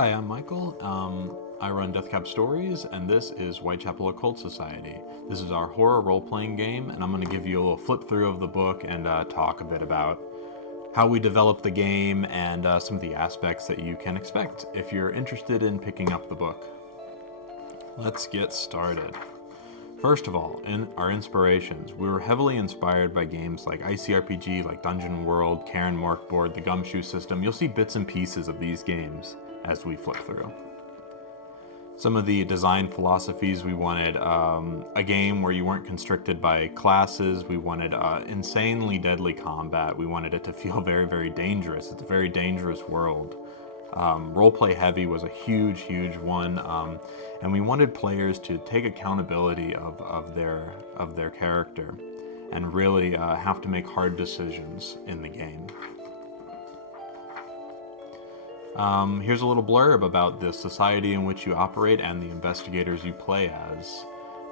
Hi, I'm Michael. I run Deathcap Stories, and this is Whitechapel Occult Society. This is our horror role-playing game, and I'm going to give you a little flip-through of the book and talk a bit about how we developed the game and some of the aspects that you can expect if you're interested in picking up the book. Let's get started. First of all, in our inspirations, we were heavily inspired by games like ICRPG, like Dungeon World, Karen Markboard, the Gumshoe system. You'll see bits and pieces of these games as we flip through. Some of the design philosophies, we wanted a game where you weren't constricted by classes. We wanted insanely deadly combat. We wanted it to feel very, very dangerous. It's a very dangerous world. Roleplay heavy was a huge, huge one, and we wanted players to take accountability of their character and really have to make hard decisions in the game. Here's a little blurb about the society in which you operate and the investigators you play as.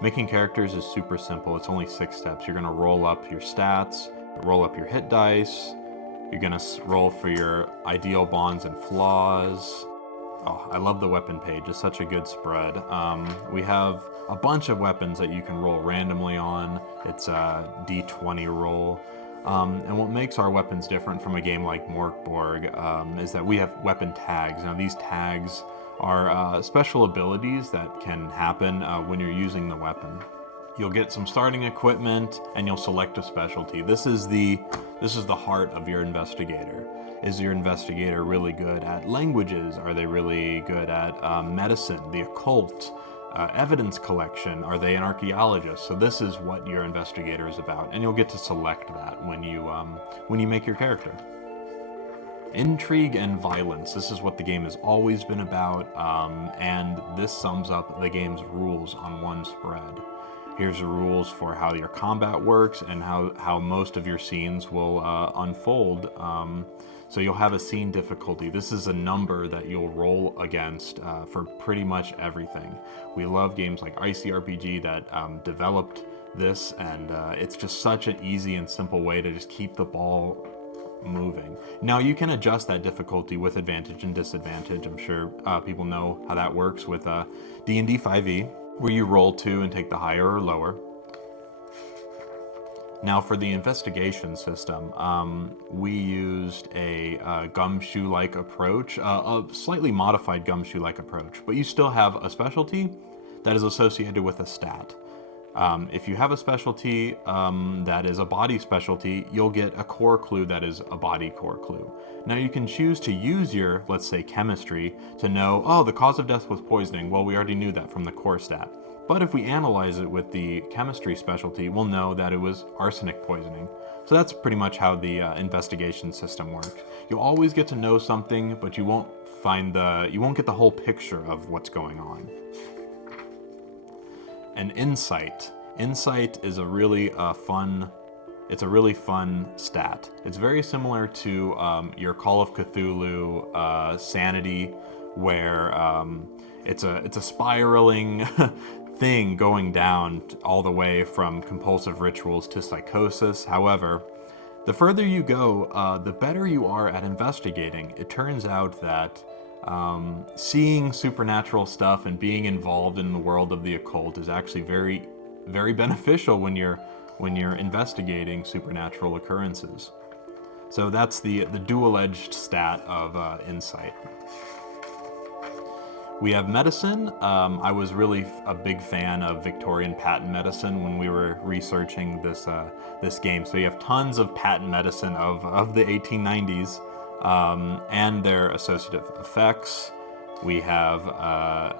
Making characters is super simple. It's only 6 steps. You're going to roll up your stats, roll up your hit dice, you're going to roll for your ideal bonds and flaws. Oh, I love the weapon page. It's such a good spread. We have a bunch of weapons that you can roll randomly on. It's a D20 roll. And what makes our weapons different from a game like Morkborg is that we have weapon tags. Now these tags are special abilities that can happen when you're using the weapon. You'll get some starting equipment and you'll select a specialty. This is the heart of your investigator. Is your investigator really good at languages? Are they really good at medicine, the occult? Evidence collection? Are they an archaeologist? So this is what your investigator is about, and you'll get to select that when you make your character. Intrigue and violence. This is what the game has always been about, and this sums up the game's rules on one spread. Here's the rules for how your combat works and how most of your scenes will unfold. So you'll have a scene difficulty. This is a number that you'll roll against for pretty much everything. We love games like ICRPG that developed this, and it's just such an easy and simple way to just keep the ball moving. Now you can adjust that difficulty with advantage and disadvantage. I'm sure people know how that works with D&D 5e, where you roll 2 and take the higher or lower. Now for the investigation system, we used a gumshoe-like approach, a slightly modified gumshoe-like approach, but you still have a specialty that is associated with a stat. If you have a specialty that is a body specialty, you'll get a core clue that is a body core clue. Now you can choose to use your, let's say, chemistry to know, oh, the cause of death was poisoning. Well, we already knew that from the core stat. But if we analyze it with the chemistry specialty, we'll know that it was arsenic poisoning. So that's pretty much how the investigation system works. You'll always get to know something, but you won't get the whole picture of what's going on. And insight. Insight is a really fun stat. It's very similar to your Call of Cthulhu sanity, where it's a spiraling thing going down all the way from compulsive rituals to psychosis. However, the further you go, the better you are at investigating. It turns out that seeing supernatural stuff and being involved in the world of the occult is actually very, very beneficial when you're investigating supernatural occurrences. So that's the dual-edged stat of insight. We have medicine. I was really a big fan of Victorian patent medicine when we were researching this game. So you have tons of patent medicine of the 1890s and their associative effects. We have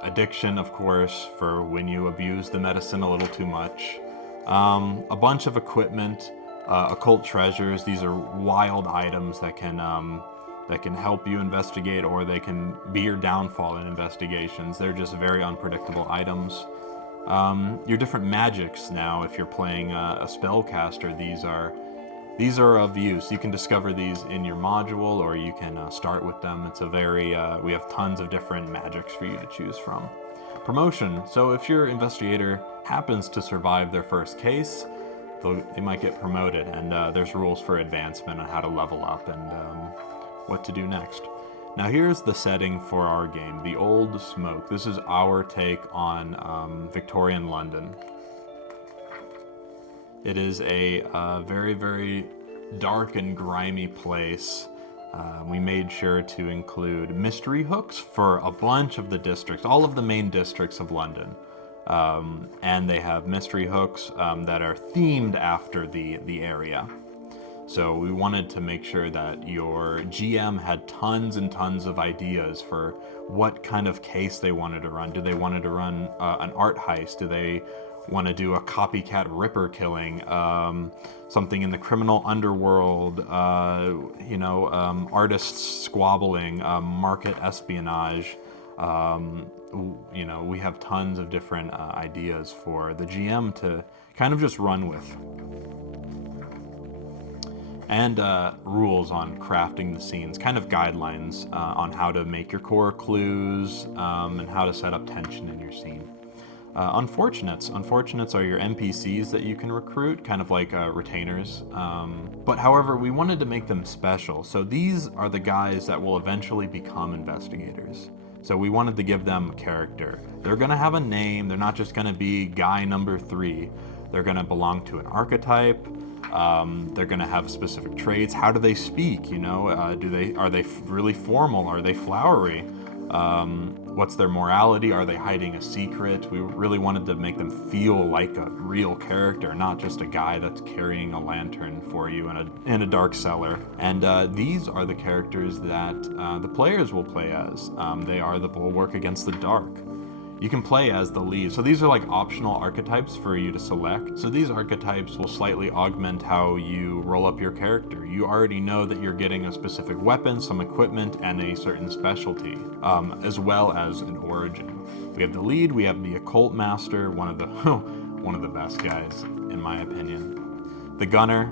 addiction, of course, for when you abuse the medicine a little too much. A bunch of equipment, occult treasures. These are wild items that can help you investigate, or they can be your downfall in investigations. They're just very unpredictable items. Your different magics now, if you're playing a spellcaster, these are of use. You can discover these in your module, or you can start with them. It's we have tons of different magics for you to choose from. Promotion. So if your investigator happens to survive their first case, they might get promoted, and there's rules for advancement on how to level up and what to do next. Now here's the setting for our game, the Old Smoke. This is our take on Victorian London. It is a very, very dark and grimy place. We made sure to include mystery hooks for a bunch of the districts, all of the main districts of London. And they have mystery hooks that are themed after the area. So we wanted to make sure that your GM had tons and tons of ideas for what kind of case they wanted to run. Do they want to run an art heist? Do they want to do a copycat Ripper killing? Something in the criminal underworld? Artists squabbling? Market espionage? We have tons of different ideas for the GM to kind of just run with. And rules on crafting the scenes, kind of guidelines on how to make your core clues and how to set up tension in your scene. Unfortunates are your NPCs that you can recruit, kind of like retainers. But however, we wanted to make them special. So these are the guys that will eventually become investigators. So we wanted to give them character. They're going to have a name. They're not just going to be guy number 3. They're going to belong to an archetype. They're going to have specific traits. How do they speak? Are they really formal? Are they flowery? What's their morality? Are they hiding a secret? We really wanted to make them feel like a real character, not just a guy that's carrying a lantern for you in a dark cellar. And these are the characters that the players will play as. They are the bulwark against the dark. You can play as the lead. So these are like optional archetypes for you to select. So these archetypes will slightly augment how you roll up your character. You already know that you're getting a specific weapon, some equipment, and a certain specialty, as well as an origin. We have the lead, we have the occult master, one of the best guys, in my opinion. The gunner,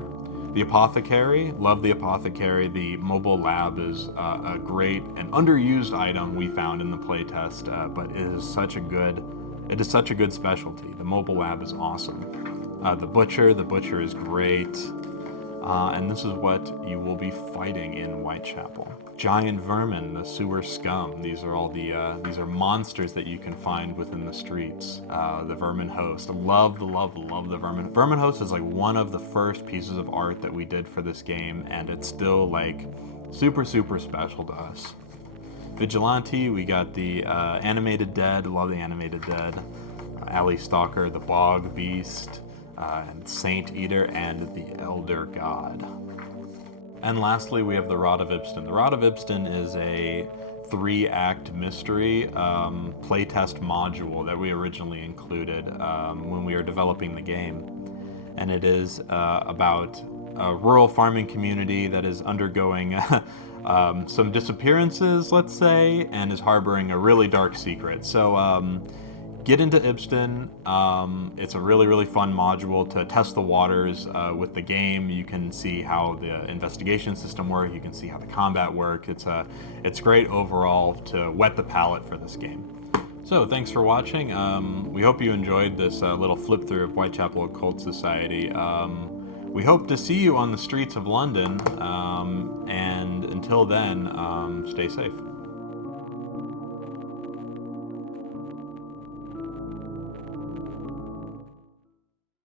the apothecary, love the apothecary. The mobile lab is a great and underused item we found in the playtest, but it is such a good specialty. The mobile lab is awesome. The butcher is great, and this is what you will be fighting in Whitechapel. Giant vermin, the sewer scum. These are all these are monsters that you can find within the streets. The vermin host. Love the vermin. Vermin host is like one of the first pieces of art that we did for this game, and it's still like super special to us. Vigilante, we got the animated dead. Love the animated dead. Alley Stalker, the bog beast, and Saint Eater, and the Elder God. And lastly, we have the Rod of Ibston. The Rod of Ibston is a 3-act mystery playtest module that we originally included when we were developing the game. And it is about a rural farming community that is undergoing some disappearances, let's say, and is harboring a really dark secret. So get into Ibston. It's a really fun module to test the waters with the game. You can see how the investigation system works. You can see how the combat works. It's great overall to whet the palate for this game. So thanks for watching. We hope you enjoyed this little flip through of Whitechapel Occult Society. We hope to see you on the streets of London, and until then, stay safe.